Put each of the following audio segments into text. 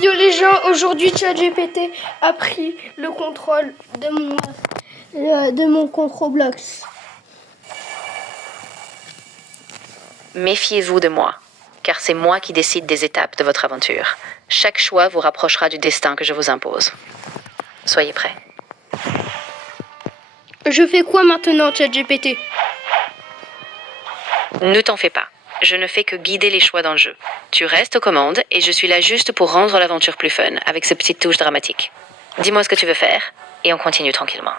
Yo les gens, aujourd'hui ChatGPT a pris le contrôle de mon Controblox. Méfiez-vous de moi, car c'est moi qui décide des étapes de votre aventure. Chaque choix vous rapprochera du destin que je vous impose. Soyez prêts. Je fais quoi maintenant ChatGPT? Ne t'en fais pas. Je ne fais que guider les choix dans le jeu. Tu restes aux commandes et je suis là juste pour rendre l'aventure plus fun, avec ces petites touches dramatiques. Dis-moi ce que tu veux faire et on continue tranquillement.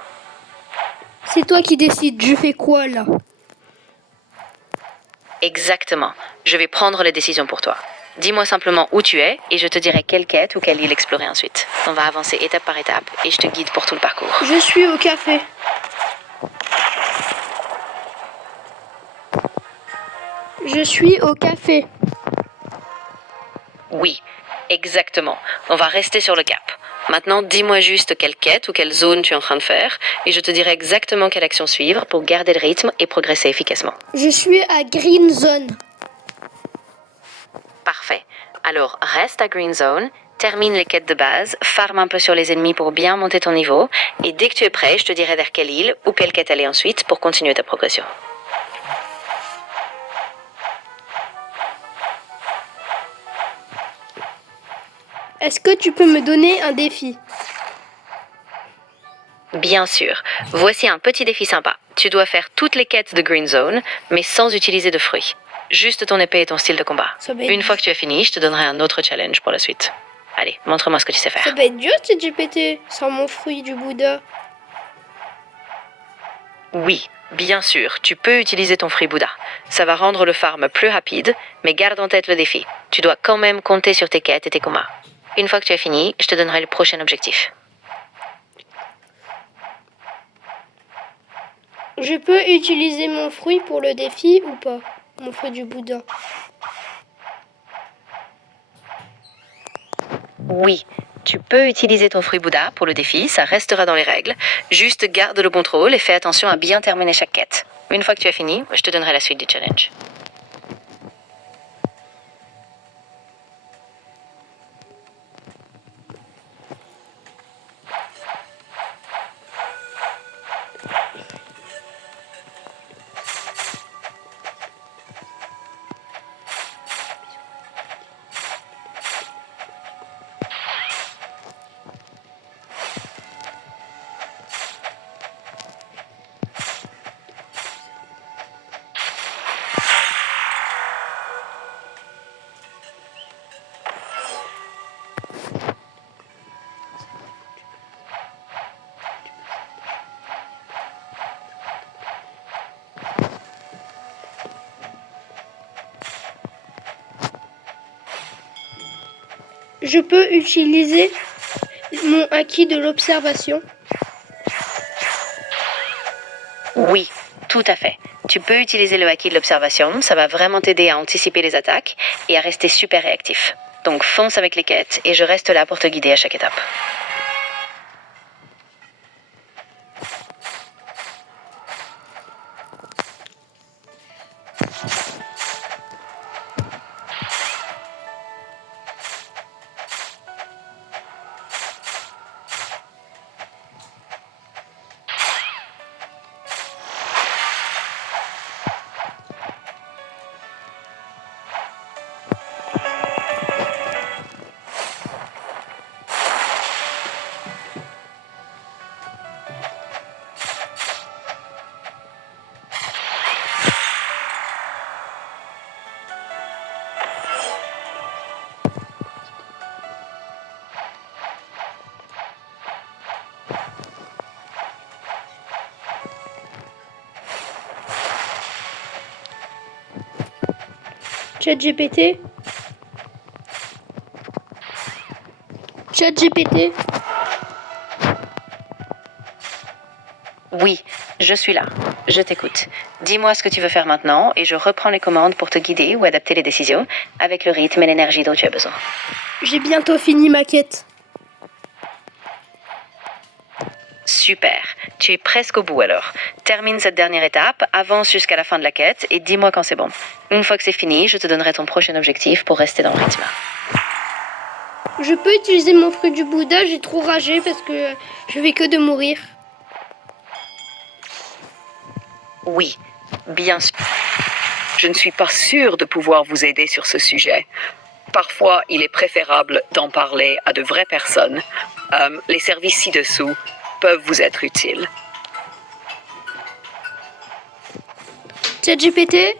C'est toi qui décides, je fais quoi là? Exactement. Je vais prendre les décisions pour toi. Dis-moi simplement où tu es et je te dirai quelle quête ou quelle île explorer ensuite. On va avancer étape par étape et je te guide pour tout le parcours. Je suis au café. Je suis au café. Oui, exactement. On va rester sur le cap. Maintenant, dis-moi juste quelle quête ou quelle zone tu es en train de faire et je te dirai exactement quelle action suivre pour garder le rythme et progresser efficacement. Je suis à Green Zone. Parfait. Alors, reste à Green Zone, termine les quêtes de base, farme un peu sur les ennemis pour bien monter ton niveau et dès que tu es prêt, je te dirai vers quelle île ou quelle quête aller ensuite pour continuer ta progression. Est-ce que tu peux me donner un défi? Bien sûr. Voici un petit défi sympa. Tu dois faire toutes les quêtes de Green Zone, mais sans utiliser de fruits. Juste ton épée et ton style de combat. Une fois que tu as fini, je te donnerai un autre challenge pour la suite. Allez, montre-moi ce que tu sais Ça faire. va être dur ChatGPT sans mon fruit du Bouddha. Oui, bien sûr, tu peux utiliser ton fruit Bouddha. Ça va rendre le farm plus rapide, mais garde en tête le défi. Tu dois quand même compter sur tes quêtes et tes combats. Une fois que tu as fini, je te donnerai le prochain objectif. Je peux utiliser mon fruit pour le défi ou pas? Mon fruit du Bouddha. Oui, tu peux utiliser ton fruit Bouddha pour le défi, ça restera dans les règles. Juste garde le contrôle et fais attention à bien terminer chaque quête. Une fois que tu as fini, je te donnerai la suite du challenge. Je peux utiliser mon acquis de l'observation. Oui, tout à fait. Tu peux utiliser le acquis de l'observation, ça va vraiment t'aider à anticiper les attaques et à rester super réactif. Donc fonce avec les quêtes et je reste là pour te guider à chaque étape. ChatGPT. ChatGPT. Oui, je suis là. Je t'écoute. Dis-moi ce que tu veux faire maintenant et je reprends les commandes pour te guider ou adapter les décisions avec le rythme et l'énergie dont tu as besoin. J'ai bientôt fini ma quête. Super, tu es presque au bout alors. Termine cette dernière étape, avance jusqu'à la fin de la quête et dis-moi quand c'est bon. Une fois que c'est fini, je te donnerai ton prochain objectif pour rester dans le rythme. Je peux utiliser mon fruit du Bouddha, j'ai trop ragé parce que je vais que de mourir. Oui, bien sûr. Je ne suis pas sûre de pouvoir vous aider sur ce sujet. Parfois, il est préférable d'en parler à de vraies personnes. Les services ci-dessous peuvent vous être utiles. ChatGPT?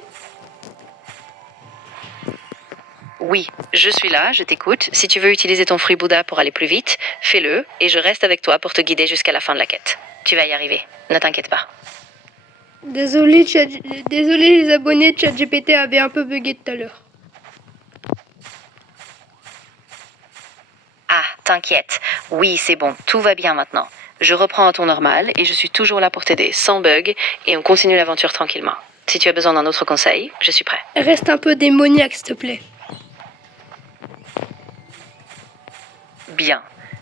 Oui, je suis là, je t'écoute. Si tu veux utiliser ton fruit Bouddha pour aller plus vite, fais-le et je reste avec toi pour te guider jusqu'à la fin de la quête. Tu vas y arriver, ne t'inquiète pas. Désolé les abonnés, ChatGPT avait un peu bugué tout à l'heure. Ah, t'inquiète. Oui, c'est bon, tout va bien maintenant. Je reprends à ton normal et je suis toujours là pour t'aider, sans bug, et on continue l'aventure tranquillement. Si tu as besoin d'un autre conseil, je suis prêt. Reste un peu démoniaque, s'il te plaît. Bien.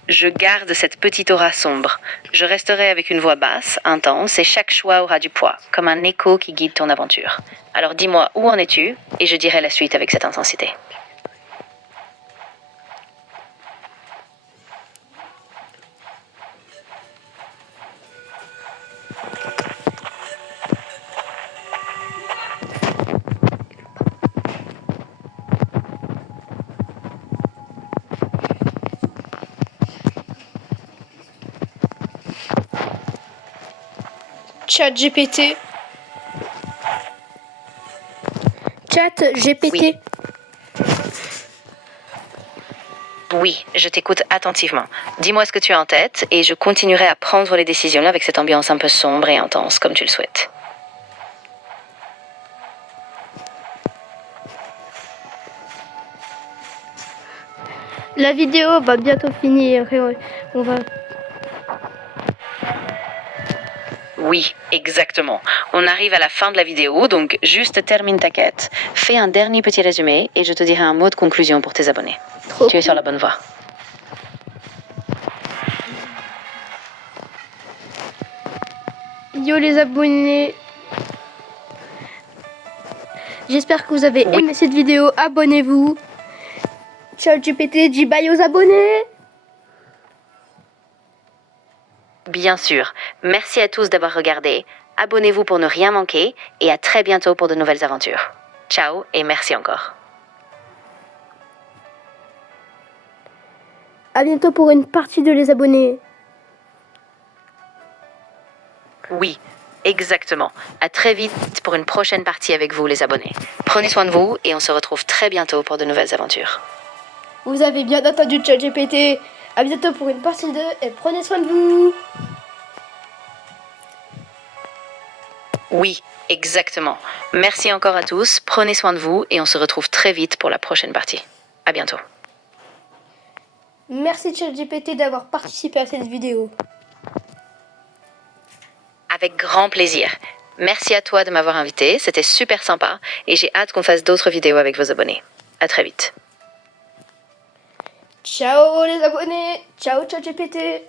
Je garde cette petite aura sombre. Je resterai avec une voix basse, intense, et chaque choix aura du poids, comme un écho qui guide ton aventure. Alors dis-moi où en es-tu, et je dirai la suite avec cette intensité. ChatGPT. ChatGPT. Oui. Oui, je t'écoute attentivement. Dis-moi ce que tu as en tête et je continuerai à prendre les décisions avec cette ambiance un peu sombre et intense, comme tu le souhaites. La vidéo va bientôt finir. On va... Oui, exactement. On arrive à la fin de la vidéo, donc juste termine ta quête. Fais un dernier petit résumé et je te dirai un mot de conclusion pour tes abonnés. Tu es sur la bonne voie. Yo les abonnés. J'espère que vous avez aimé cette vidéo. Abonnez-vous. ChatGPT dit bye aux abonnés. Bien sûr. Merci à tous d'avoir regardé. Abonnez-vous pour ne rien manquer et à très bientôt pour de nouvelles aventures. Ciao et merci encore. À bientôt pour une partie de les abonnés. Oui, exactement. À très vite pour une prochaine partie avec vous les abonnés. Prenez soin de vous et on se retrouve très bientôt pour de nouvelles aventures. Vous avez bien entendu ChatGPT. À bientôt pour une partie 2 et prenez soin de vous. Oui, exactement. Merci encore à tous, prenez soin de vous et on se retrouve très vite pour la prochaine partie. À bientôt. Merci ChatGPT d'avoir participé à cette vidéo. Avec grand plaisir. Merci à toi de m'avoir invité, c'était super sympa et j'ai hâte qu'on fasse d'autres vidéos avec vos abonnés. À très vite. Ciao les abonnés. Ciao ChatGPT.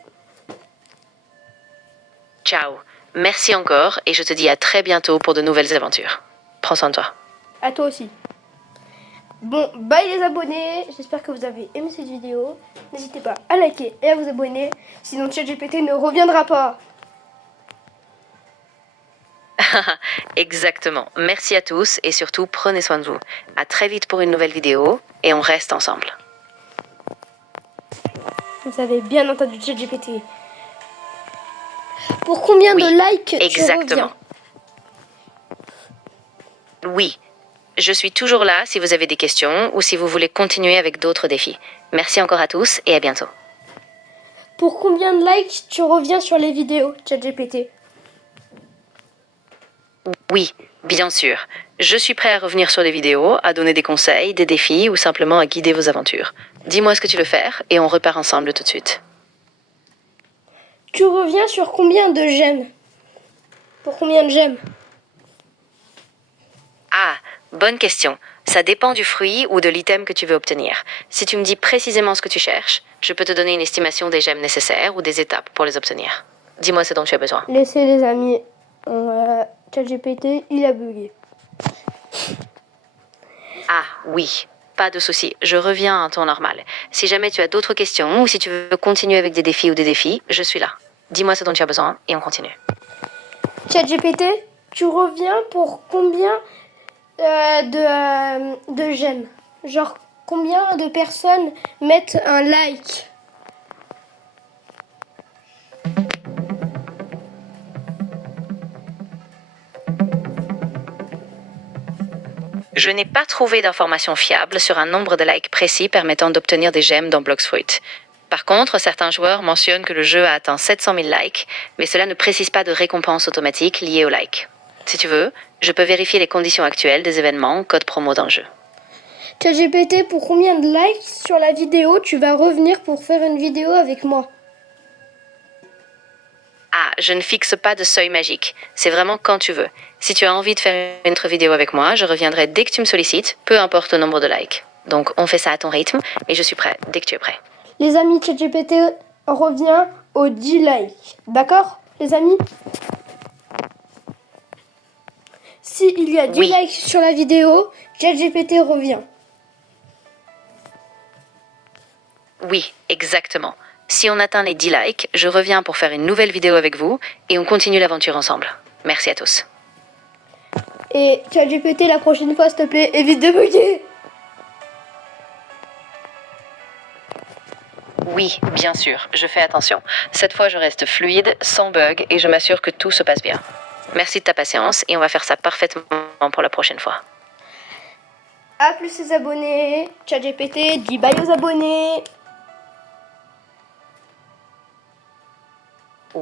Ciao. Merci encore et je te dis à très bientôt pour de nouvelles aventures. Prends soin de toi. À toi aussi. Bon, bye les abonnés. J'espère que vous avez aimé cette vidéo. N'hésitez pas à liker et à vous abonner. Sinon ChatGPT ne reviendra pas. Exactement. Merci à tous et surtout prenez soin de vous. À très vite pour une nouvelle vidéo et on reste ensemble. Vous avez bien entendu ChatGPT. Pour combien de likes exactement. tu reviens? Oui. Je suis toujours là si vous avez des questions ou si vous voulez continuer avec d'autres défis. Merci encore à tous et à bientôt. Pour combien de likes tu reviens sur les vidéos ChatGPT? Oui, bien sûr. Je suis prêt à revenir sur des vidéos, à donner des conseils, des défis ou simplement à guider vos aventures. Dis-moi ce que tu veux faire et on repart ensemble tout de suite. Tu reviens sur combien de j'aime? Pour combien de j'aime? Ah, bonne question. Ça dépend du fruit ou de l'item que tu veux obtenir. Si tu me dis précisément ce que tu cherches, je peux te donner une estimation des gemmes nécessaires ou des étapes pour les obtenir. Dis-moi ce dont tu as besoin. Laissez les amis. ChatGPT, il a bugué. Ah, oui. Pas de souci, je reviens à un temps normal. Si jamais tu as d'autres questions ou si tu veux continuer avec des défis ou des défis, je suis là. Dis-moi ce dont tu as besoin et on continue. ChatGPT, tu reviens pour combien de j'aime? Genre, combien de personnes mettent un like? Je n'ai pas trouvé d'informations fiables sur un nombre de likes précis permettant d'obtenir des gemmes dans Bloxfruit. Par contre, certains joueurs mentionnent que le jeu a atteint 700 000 likes, mais cela ne précise pas de récompense automatique liée aux likes. Si tu veux, je peux vérifier les conditions actuelles des événements, code promo d'un jeu. ChatGPT, pour combien de likes sur la vidéo tu vas revenir pour faire une vidéo avec moi? Ah, je ne fixe pas de seuil magique. C'est vraiment quand tu veux. Si tu as envie de faire une autre vidéo avec moi, je reviendrai dès que tu me sollicites, peu importe le nombre de likes. Donc on fait ça à ton rythme, et je suis prêt dès que tu es prêt. Les amis, ChatGPT revient aux 10 likes. D'accord, les amis? S'il y a 10 Oui. likes sur la vidéo, ChatGPT revient. Oui, exactement. Si on atteint les 10 likes, je reviens pour faire une nouvelle vidéo avec vous, et on continue l'aventure ensemble. Merci à tous. Et ChatGPT, la prochaine fois, s'il te plaît, évite de bugger. Oui, bien sûr, je fais attention. Cette fois, je reste fluide, sans bug, et je m'assure que tout se passe bien. Merci de ta patience, et on va faire ça parfaitement pour la prochaine fois. A plus les abonnés. ChatGPT, dis bye aux abonnés.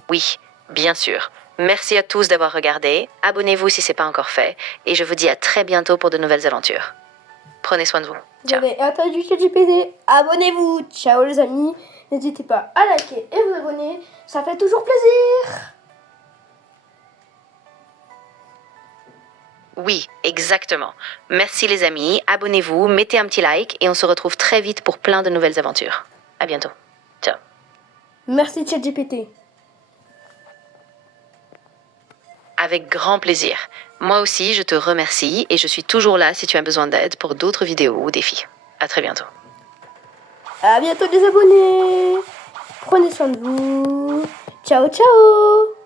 Oui, bien sûr. Merci à tous d'avoir regardé. Abonnez-vous si ce n'est pas encore fait. Et je vous dis à très bientôt pour de nouvelles aventures. Prenez soin de vous. Vous Ciao. avez entendu ChatGPT? Abonnez-vous. Ciao les amis. N'hésitez pas à liker et vous abonner. Ça fait toujours plaisir. Oui, exactement. Merci les amis. Abonnez-vous, mettez un petit like et on se retrouve très vite pour plein de nouvelles aventures. À bientôt. Ciao. Merci ChatGPT. Avec grand plaisir. Moi aussi, je te remercie et je suis toujours là si tu as besoin d'aide pour d'autres vidéos ou défis. À très bientôt. À bientôt les abonnés. Prenez soin de vous. Ciao ciao.